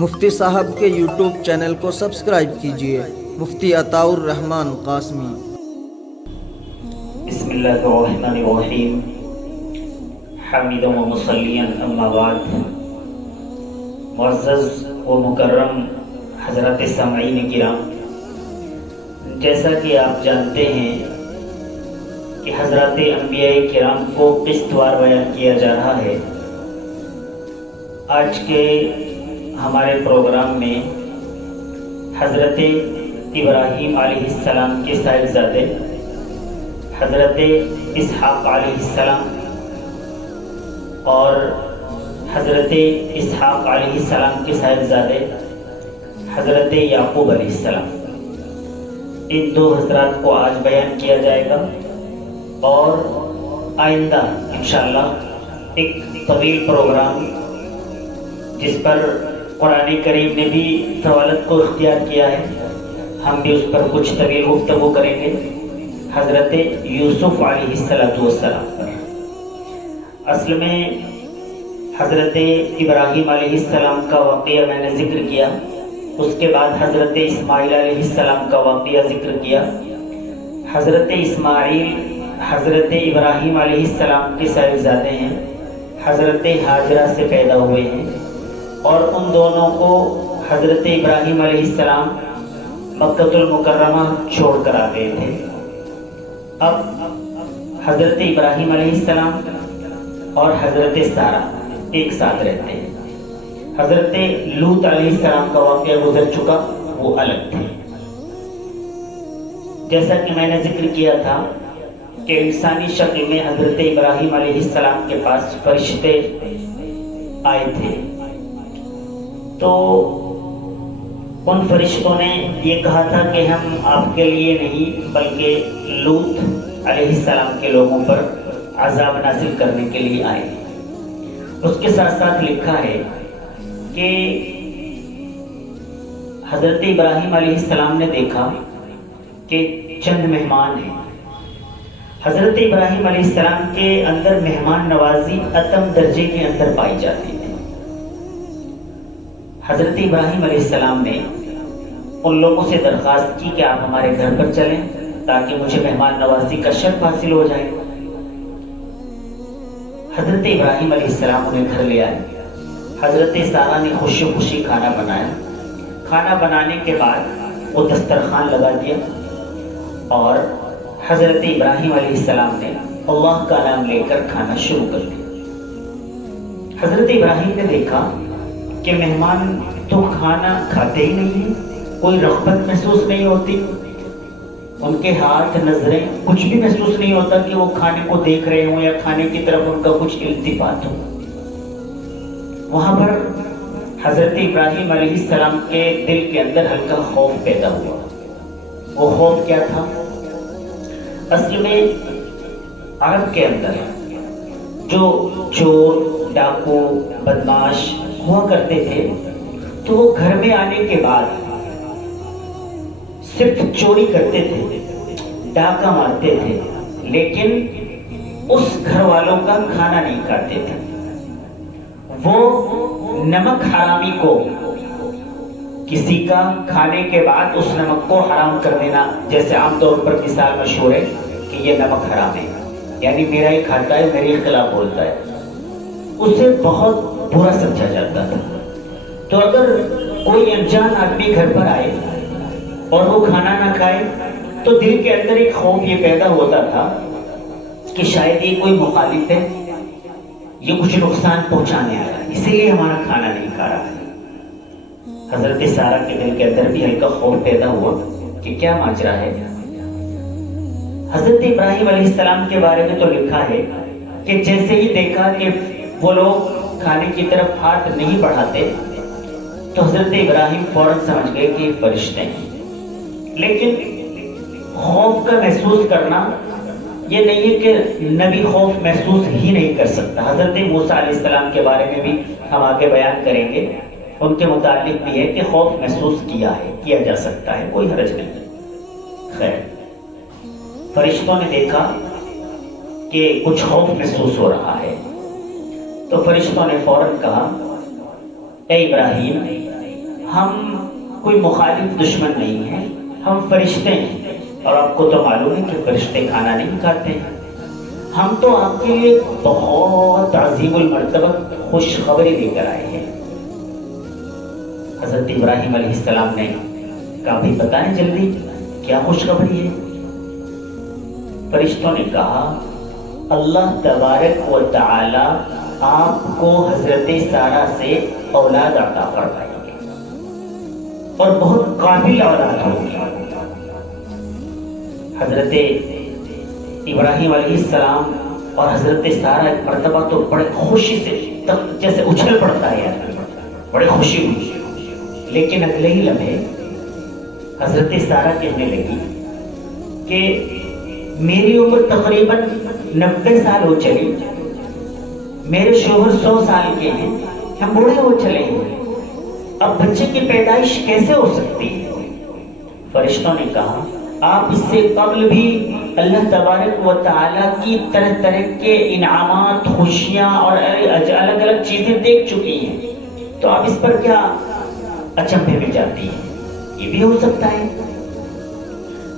مفتی صاحب کے YouTube channel کو سبسکرائب کیجیے، مفتی عطاء الرحمن قاسمی۔ بسم اللہ الرحمن الرحیم، حمیدا و مصلیا اما بعد۔ معزز و مکرم حضرات سامعین کرام، جیسا کہ آپ جانتے ہیں کہ حضرات انبیاء کرام کو قسط وار بیان کیا جا رہا ہے۔ آج کے ہمارے پروگرام میں حضرت ابراہیم علیہ السلام کے صاحبزادے حضرت اسحاق علیہ السلام اور حضرت اسحاق علیہ السلام کے صاحبزادے حضرت یعقوب علیہ السلام، ان دو حضرات کو آج بیان کیا جائے گا، اور آئندہ انشاءاللہ ایک طویل پروگرام جس پر قرآن کریم نے بھی طوالت کو اختیار کیا ہے، ہم بھی اس پر کچھ طویل گفتگو کریں گے، حضرت یوسف علیہ السلام پر۔ اصل میں حضرت ابراہیم علیہ السلام کا واقعہ میں نے ذکر کیا، اس کے بعد حضرت اسماعیل علیہ السلام کا واقعہ ذکر کیا۔ حضرت اسماعیل حضرت ابراہیم علیہ السلام کے صاحبزادے ہیں، حضرت ہاجرہ سے پیدا ہوئے ہیں، اور ان دونوں کو حضرت ابراہیم علیہ السلام مکہ المکرمہ چھوڑ کر آ گئے تھے۔ اب حضرت ابراہیم علیہ السلام اور حضرت سارہ ایک ساتھ رہتے ہیں۔ حضرت لوط علیہ السلام کا واقعہ گزر چکا، وہ الگ تھے۔ جیسا کہ میں نے ذکر کیا تھا کہ انسانی شکل میں حضرت ابراہیم علیہ السلام کے پاس فرشتے آئے تھے، تو ان فرشتوں نے یہ کہا تھا کہ ہم آپ کے لیے نہیں بلکہ لوط علیہ السلام کے لوگوں پر عذاب نازل کرنے کے لیے آئے۔ اس کے ساتھ ساتھ لکھا ہے کہ حضرت ابراہیم علیہ السلام نے دیکھا کہ چند مہمان ہیں۔ حضرت ابراہیم علیہ السلام کے اندر مہمان نوازی اتم درجے کے اندر پائی جاتی تھی۔ حضرت ابراہیم علیہ السلام نے ان لوگوں سے درخواست کی کہ آپ ہمارے گھر پر چلیں تاکہ مجھے مہمان نوازی کا شرف حاصل ہو جائے۔ حضرت ابراہیم علیہ السلام انہیں گھر لے آئے۔ حضرت سارہ نے خوشی خوشی کھانا بنایا۔ کھانا بنانے کے بعد وہ دسترخوان لگا دیا، اور حضرت ابراہیم علیہ السلام نے اللہ کا نام لے کر کھانا شروع کر دیا۔ حضرت ابراہیم نے دیکھا کہ مہمان تو کھانا کھاتے ہی نہیں ہیں، کوئی رغبت محسوس نہیں ہوتی، ان کے ہاتھ نظریں کچھ بھی محسوس نہیں ہوتا کہ وہ کھانے کو دیکھ رہے ہوں یا کھانے کی طرف ان کا کچھ التفات ہو۔ وہاں پر حضرت ابراہیم علیہ السلام کے دل کے اندر ہلکا خوف پیدا ہوا۔ وہ خوف کیا تھا؟ اصل میں عرب کے اندر جو چور، ڈاکو، بدماش ہوا کرتے تھے، تو وہ گھر میں آنے کے بعد صرف چوری کرتے تھے، ڈاکہ مارتے تھے، لیکن اس گھر والوں کا کھانا نہیں کھاتے تھے۔ وہ نمک حرامی کو، کسی کا کھانے کے بعد اس نمک کو حرام کر دینا، جیسے عام طور پر مثال مشہور ہے کہ یہ نمک حرام ہے، یعنی میرا ہی کھاتا ہے، میرے خلاف بولتا ہے، اسے بہت برا سمجھا جاتا تھا۔ تو اگر کوئی انجان آدمی گھر پر آئے اور وہ کھانا نہ کھائے تو دل کے اندر ایک خوف یہ پیدا ہوتا تھا کہ شاید یہ کوئی مخالف ہے، یہ کچھ نقصان پہنچانے آ رہا ہے، اسی لیے ہمارا کھانا نہیں کھا رہا ہے۔ حضرت سارہ کے دل کے اندر بھی ہلکا خوف پیدا ہوا کہ کیا ماجرا ہے۔ حضرت ابراہیم علیہ السلام کے بارے میں تو لکھا ہے کہ جیسے ہی دیکھا کہ وہ لوگ کھانے کی طرف ہاتھ نہیں بڑھاتے تو حضرت ابراہیم فوراً سمجھ گئے کہ یہ فرشتے ہیں۔ لیکن خوف کا محسوس کرنا یہ نہیں ہے کہ نبی خوف محسوس ہی نہیں کر سکتا۔ حضرت موسیٰ علیہ السلام کے بارے میں بھی ہم آگے بیان کریں گے، ان کے متعلق بھی ہے کہ خوف محسوس کیا جا سکتا ہے، کوئی حرج نہیں۔ خیر، فرشتوں نے دیکھا کہ کچھ خوف محسوس ہو رہا ہے، تو فرشتوں نے فوراً کہا، اے ابراہیم ہم کوئی مخالف دشمن نہیں ہیں، ہم فرشتے ہیں، اور آپ کو تو معلوم ہے کہ فرشتے کھانا نہیں کھاتے ہیں۔ ہم تو آپ کے لیے بہت عظیم المرتبہ خوشخبری لے کر آئے ہیں۔ حضرت ابراہیم علیہ السلام نے کہا بھی بتائیں جلدی کیا خوشخبری ہے؟ فرشتوں نے کہا اللہ تبارک و تعالی آپ کو حضرت سارہ سے اولاد عطا فرمائیں گے اور بہت قابل اولاد ہوگی۔ حضرت ابراہیم علیہ السلام اور حضرت سارہ ایک مرتبہ تو بڑے خوشی سے جیسے اچھل پڑتا ہے، بڑے خوشی ہوئی، لیکن اگلے ہی لمحے حضرت سارہ کہنے لگی کہ میری عمر تقریباً 90 سال ہو چلی، میرے شوہر 100 سال کے ہیں، ہم بوڑھے ہو چلے ہیں، اب بچے کی پیدائش کیسے ہو سکتی ہے؟ فرشتوں نے کہا آپ اس سے قبل بھی اللہ تبارک و تعالیٰ کی طرح طرح کے انعامات، خوشیاں اور الگ الگ چیزیں دیکھ چکی ہیں، تو آپ اس پر کیا اچنبھے میں جاتی ہیں؟ یہ بھی ہو سکتا ہے۔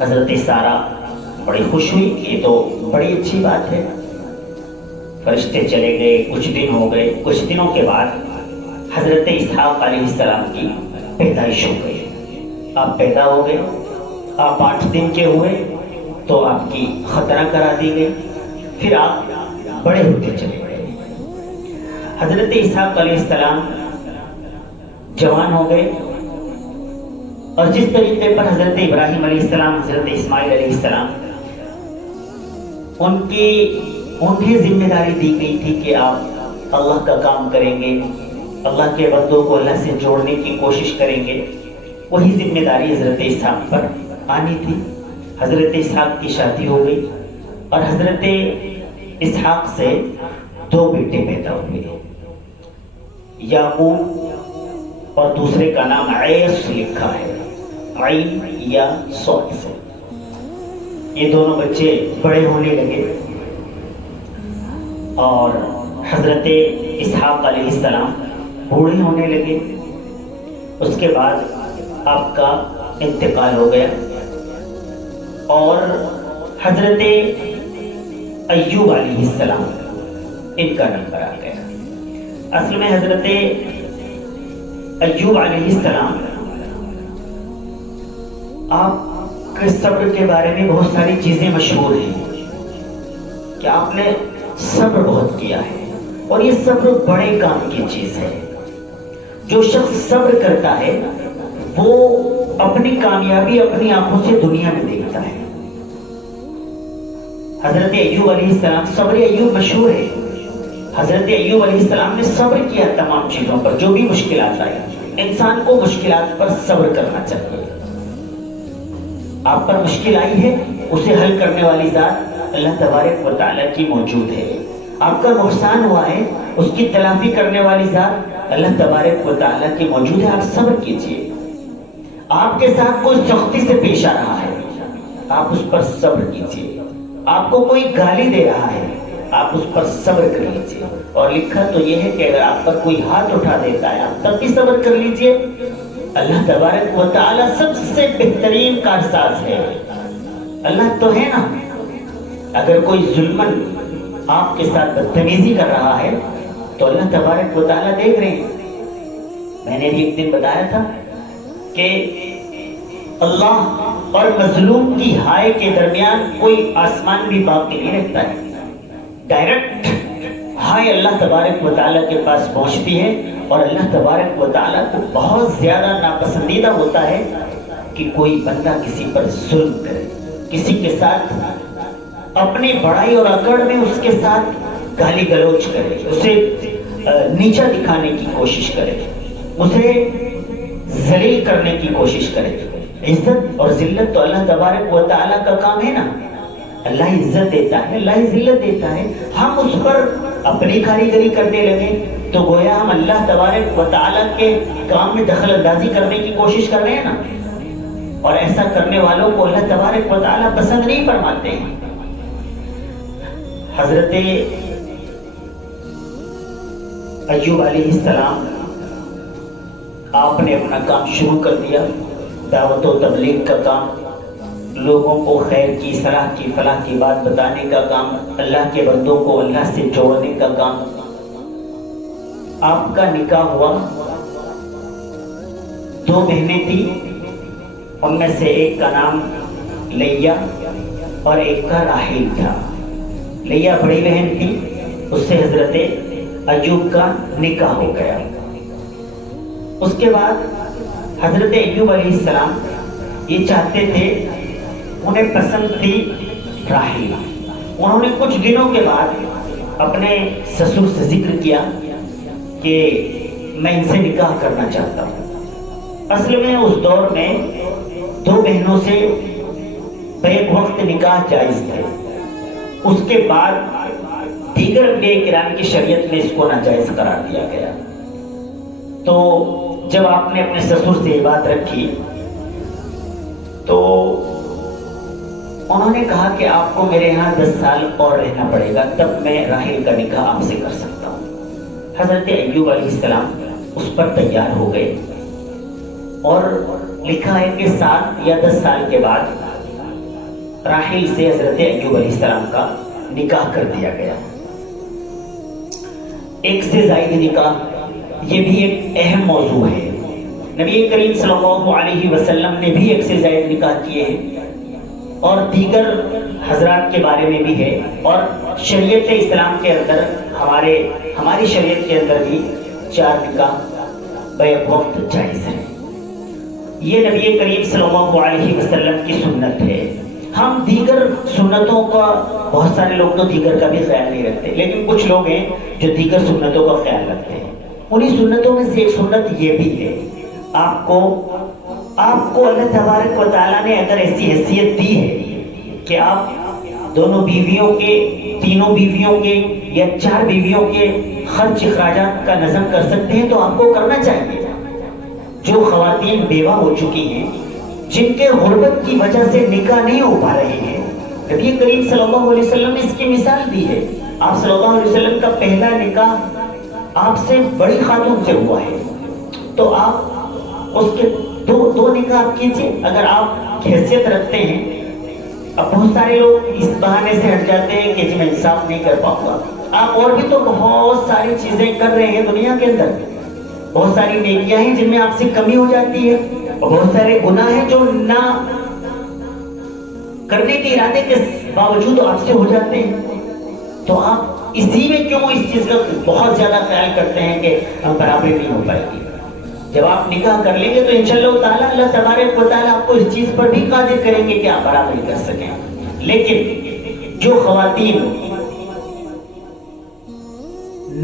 حضرت سارہ بڑی خوش ہوئی، یہ تو بڑی اچھی بات ہے۔ فرشتے چلے گئے، کچھ دن ہو گئے، کچھ دنوں کے بعد حضرت اسحاق علیہ السلام کی پیدائش ہو گئی۔ آپ پیدا ہو گئے، آپ 8 دن کے ہوئے تو آپ کی ختنہ کرا دی گئی، پھر آپ بڑے ہوتے چلے گئے۔ حضرت اسحاق علیہ السلام جوان ہو گئے، اور جس طریقے پر حضرت ابراہیم علیہ السلام، حضرت اسماعیل علیہ السلام انہیں ذمہ داری دی گئی تھی کہ آپ اللہ کا کام کریں گے، اللہ کے بندوں کو اللہ سے جوڑنے کی کوشش کریں گے، وہی ذمہ داری حضرت اسحاق پر آنی تھی۔ حضرت اسحاق کی شادی ہو گئی اور حضرت اسحاق سے 2 بیٹے پیدا ہوئے، یعقوب اور دوسرے کا نام عیس لکھا ہے، عین یا صاد سے۔ یہ دونوں بچے بڑے ہونے لگے اور حضرت اسحاق علیہ السلام بوڑھے ہونے لگے۔ اس کے بعد آپ کا انتقال ہو گیا اور حضرت ایوب علیہ السلام ان کا نمبر آ گیا۔ اصل میں حضرت ایوب علیہ السلام آپ کے صبر کے بارے میں بہت ساری چیزیں مشہور ہیں کہ آپ نے صبر بہت کیا ہے، اور یہ صبر بڑے کام کی چیز ہے۔ جو شخص صبر کرتا ہے وہ اپنی کامیابی اپنی آنکھوں سے دنیا میں دیکھتا ہے۔ حضرت ایوب علیہ السلام، صبر ایوب مشہور ہے۔ حضرت ایوب علیہ السلام نے صبر کیا تمام چیزوں پر، جو بھی مشکلات آئی۔ انسان کو مشکلات پر صبر کرنا چاہیے۔ آپ پر مشکل آئی ہے، اسے حل کرنے والی ذات اللہ تبارک و تعالیٰ کی موجود ہے۔ آپ کا نقصان ہوا ہے، اس کی تلافی کرنے والی ذات اللہ تبارک و تعالیٰ کی موجود ہے۔ آپ صبر کیجئے۔ آپ کے ساتھ کوئی سختی سے پیش آ رہا ہے، آپ اس پر صبر کیجئے۔ آپ کو کوئی گالی دے رہا ہے، آپ اس پر صبر کر لیجئے۔ اور لکھا تو یہ ہے کہ اگر آپ پر کوئی ہاتھ اٹھا دیتا ہے آپ تب بھی صبر کر لیجئے۔ اللہ تبارک و تعالیٰ سب سے بہترین کارساز ہے۔ اللہ تو ہے نا، اگر کوئی ظلمن آپ کے ساتھ بدتمیزی کر رہا ہے تو اللہ تبارک و تعالیٰ دیکھ رہے ہیں۔ میں نے بھی ایک دن بتایا تھا کہ اللہ اور مظلوم کی ہائے کے درمیان کوئی آسمان بھی باقی نہیں رہتا ہے۔ ڈائریکٹ ہائے اللہ تبارک و تعالیٰ کے پاس پہنچتی ہے، اور اللہ تبارک و تعالیٰ کو بہت زیادہ ناپسندیدہ ہوتا ہے کہ کوئی بندہ کسی پر ظلم کرے، کسی کے ساتھ اپنی بڑائی اور اکڑ میں اس کے ساتھ گالی گلوچ کرے، اسے نیچا دکھانے کی کوشش کرے، اسے ذلیل کرنے کی کوشش کرے۔ عزت اور ذلت تو اللہ تبارک و تعالیٰ کا کام ہے نا۔ اللہ عزت دیتا ہے، اللہ ذلت دیتا ہے۔ ہم اس پر اپنی کاریگری کرنے لگے تو گویا ہم اللہ تبارک و تعالیٰ کے کام میں دخل اندازی کرنے کی کوشش کر رہے ہیں نا، اور ایسا کرنے والوں کو اللہ تبارک و تعالیٰ پسند نہیں فرماتے ہیں۔ حضرت ایوب علیہ السلام آپ نے اپنا کام شروع کر دیا، دعوت و تبلیغ کا کام، لوگوں کو خیر کی، صلاح کی، فلاح کی بات بتانے کا کام، اللہ کے بندوں کو اللہ سے جوڑنے کا کام۔ آپ کا نکاح ہوا، 2 بہنیں تھیں، ان میں سے ایک کا نام لیا اور ایک کا راحیل تھا۔ لیا بڑی بہن تھی، اس سے حضرت ایوب کا نکاح ہو گیا۔ اس کے بعد حضرت ایوب علیہ السلام یہ چاہتے تھے، انہیں پسند تھی راحیل۔ انہوں نے کچھ دنوں کے بعد اپنے سسر سے ذکر کیا کہ میں ان سے نکاح کرنا چاہتا ہوں۔ اصل میں اس دور میں 2 بہنوں سے بیک وقت نکاح جائز تھے، اس کے بعد دیگر انبیاء کرام کی شریعت میں اس کو ناجائز قرار دیا گیا۔ تو جب آپ نے اپنے سسر سے یہ بات رکھی تو انہوں نے کہا کہ آپ کو میرے یہاں 10 سال اور رہنا پڑے گا، تب میں راحیل کا نکاح آپ سے کر سکتا ہوں۔ حضرت ایوب علیہ السلام اس پر تیار ہو گئے اور لکھا ہے کہ 7 یا 10 سال کے بعد راحیل سے حضرت ایوب علیہ السلام کا نکاح کر دیا گیا۔ ایک سے زائد نکاح یہ بھی ایک اہم موضوع ہے۔ نبی کریم صلی اللہ علیہ وسلم نے بھی ایک سے زائد نکاح کیے ہیں اور دیگر حضرات کے بارے میں بھی ہے، اور شریعت اسلام کے اندر ہماری شریعت کے اندر بھی 4 نکاح بیک وقت جائز ہے۔ یہ نبی کریم صلی اللہ علیہ وسلم کی سنت ہے۔ ہم دیگر سنتوں کا، بہت سارے لوگ تو دیگر کا بھی خیال نہیں رکھتے، لیکن کچھ لوگ ہیں جو دیگر سنتوں کا خیال رکھتے ہیں۔ انہی سنتوں میں سے ایک سنت یہ بھی ہے، آپ کو اللہ تبارک و تعالیٰ نے اگر ایسی حیثیت دی ہے کہ آپ دونوں بیویوں کے، تینوں بیویوں کے یا 4 بیویوں کے خرچ اخراجات کا نظم کر سکتے ہیں تو آپ کو کرنا چاہیے۔ جو خواتین بیوہ ہو چکی ہیں، جن کے غربت کی وجہ سے نکاح نہیں ہو پا رہے ہیں، نبی کریم صلی اللہ علیہ وسلم نے اس کی مثال دی ہے۔ آپ صلی اللہ علیہ وسلم کا پہلا نکاح آپ سے بڑی خاتون سے ہوا ہے، تو آپ اس کے دو نکاح آپ کیجئے اگر آپ حیثیت رکھتے ہیں۔ اب بہت سارے لوگ اس بہانے سے ہٹ جاتے ہیں کہ جی میں انصاف نہیں کر پاؤں گا۔ آپ اور بھی تو بہت ساری چیزیں کر رہے ہیں دنیا کے اندر، بہت ساری نیکیاں ہیں جن میں آپ سے کمی ہو جاتی ہے، اور بہت سارے گناہ ہیں جو نہ کرنے کے ارادے کے باوجود آپ سے ہو جاتے ہیں۔ تو آپ اسی میں کیوں اس چیز کا بہت زیادہ خیال کرتے ہیں کہ ہم برابری نہیں ہو پائے گی؟ جب آپ نکاح کر لیں گے تو انشاءاللہ تعالیٰ اللہ تبارک و تعالیٰ آپ کو اس چیز پر بھی قادر کریں گے کہ آپ برابری کر سکیں۔ لیکن جو خواتین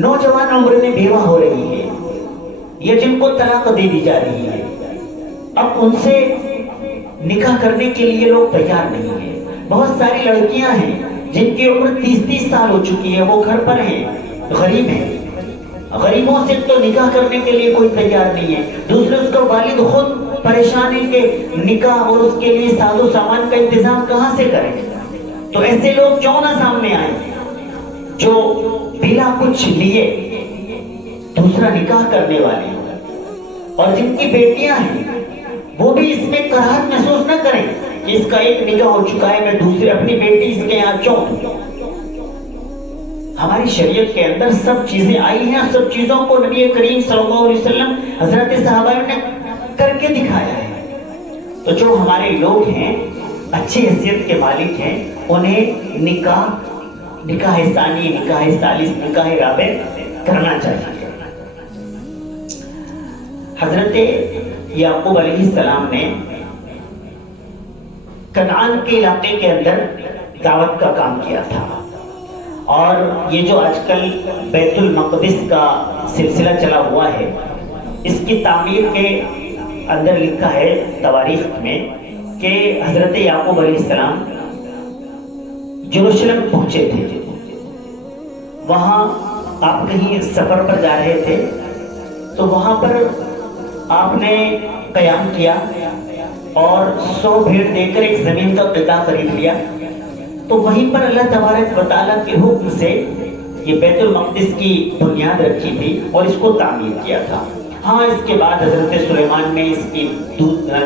نوجوان عمر میں بیوہ ہو رہی ہیں یا جن کو طلاق دے دی جا رہی ہے، اب ان سے نکاح کرنے کے لیے لوگ تیار نہیں ہیں۔ بہت ساری لڑکیاں ہیں جن کی عمر 30 سال ہو چکی ہے، وہ گھر پر ہیں، غریب ہیں، غریبوں سے تو نکاح کرنے کے لیے کوئی تیار نہیں ہے۔ دوسرے اس کا والد خود پریشان ہے کہ نکاح اور اس کے لیے ساز و سامان کا انتظام کہاں سے کریں۔ تو ایسے لوگ کیوں نہ سامنے آئیں جو بلا کچھ لیے دوسرا نکاح کرنے والے ہیں، اور جن کی بیٹیاں ہیں وہ بھی اس میں کراہت محسوس نہ کریں کہ اس کا ایک نکاح ہو چکا ہے، میں دوسرے اپنی بیٹی اس کے یہاں کیوں دوں۔ ہماری شریعت کے اندر سب چیزیں آئی ہیں، سب چیزوں کو نبی کریم صلی اللہ علیہ وسلم حضرت صحابہ نے کر کے دکھایا ہے۔ تو جو ہمارے لوگ ہیں، اچھی حیثیت کے مالک ہیں، انہیں نکاح ثانی، نکاح ثالث، نکاح رابع کرنا چاہیے۔ حضرت یعقوب علیہ السلام نے کنعان کے علاقے کے اندر دعوت کا کام کیا تھا، اور یہ جو آج کل بیت المقدس کا سلسلہ چلا ہوا ہے، اس کی تعمیر کے اندر لکھا ہے تواریخ میں کہ حضرت یعقوب علیہ السلام یروشلم پہنچے تھے۔ وہاں آپ کہیں سفر پر جا رہے تھے تو وہاں پر آپ نے قیام کیا اور 100 بھیڑ دے کر ایک زمین کا قطعہ خرید لیا۔ تو وہیں پر اللہ تبارک و تعالیٰ کے حکم سے یہ بیت المقدس کی بنیاد رکھی تھی اور اس کو تعمیر کیا تھا۔ ہاں اس کے بعد حضرت سلیمان نے اس کی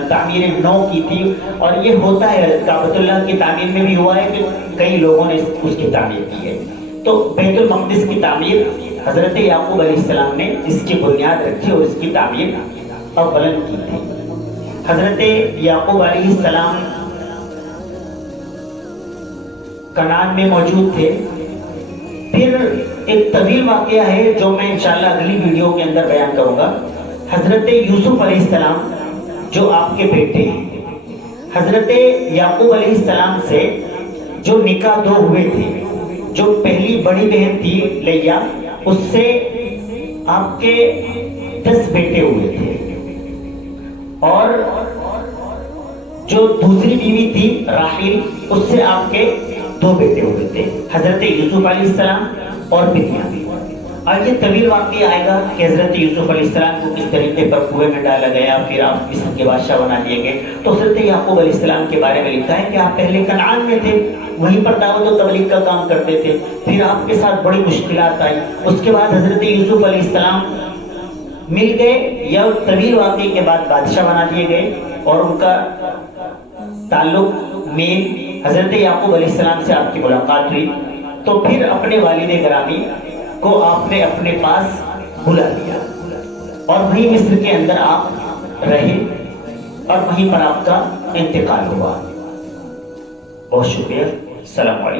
تعمیر نو کی تھی، اور یہ ہوتا ہے کعبۃ اللہ کی تعمیر میں بھی ہوا ہے کہ کئی لوگوں نے اس کی تعمیر کی ہے۔ تو بیت المقدس کی تعمیر حضرت یعقوب علیہ السلام نے اس کی بنیاد رکھی اور اس کی تعمیر اولن کی تھی۔ حضرت یعقوب علیہ السلام کنعان میں موجود تھے۔ پھر ایک طویل واقعہ ہے جو میں انشاءاللہ اگلی ویڈیو کے اندر بیان کروں گا۔ حضرت یوسف علیہ السلام جو آپ کے بیٹے ہیں، حضرت یعقوب علیہ السلام سے جو نکاح دو ہوئے تھے، جو پہلی بڑی بہن تھی لیا، اس سے آپ کے 10 بیٹے ہوئے تھے، اور جو دوسری بیوی تھی راحیل، اس سے آپ کے 2 بیٹے ہوئے تھے، حضرت یوسف علیہ السلام اور بنیامین۔ اور یہ طویل واقعہ آئے گا کہ حضرت یوسف علیہ السلام کو کس طریقے پر کنویں میں ڈالا گیا، پھر آپ مصر کے بادشاہ بنا دیے گئے۔ تو حضرت یعقوب علیہ السلام کے بارے میں لکھا ہے کہ آپ پہلے کنعان میں تھے، وہیں پر دعوت و تبلیغ کا کام کرتے تھے، پھر آپ کے ساتھ بڑی مشکلات آئی، اس کے بعد حضرت یوسف علیہ السلام مل گئے، یا طویل واقعے کے بعد بادشاہ بنا دیے گئے، اور ان کا تعلق میل حضرت یعقوب علیہ السلام سے آپ کی ملاقات ہوئی۔ تو پھر اپنے والد گرامی کو آپ نے اپنے پاس بلا لیا، اور وہیں مصر کے اندر آپ رہے، اور وہیں پر آپ کا انتقال ہوا۔ بہت شکریہ، السلام علیکم۔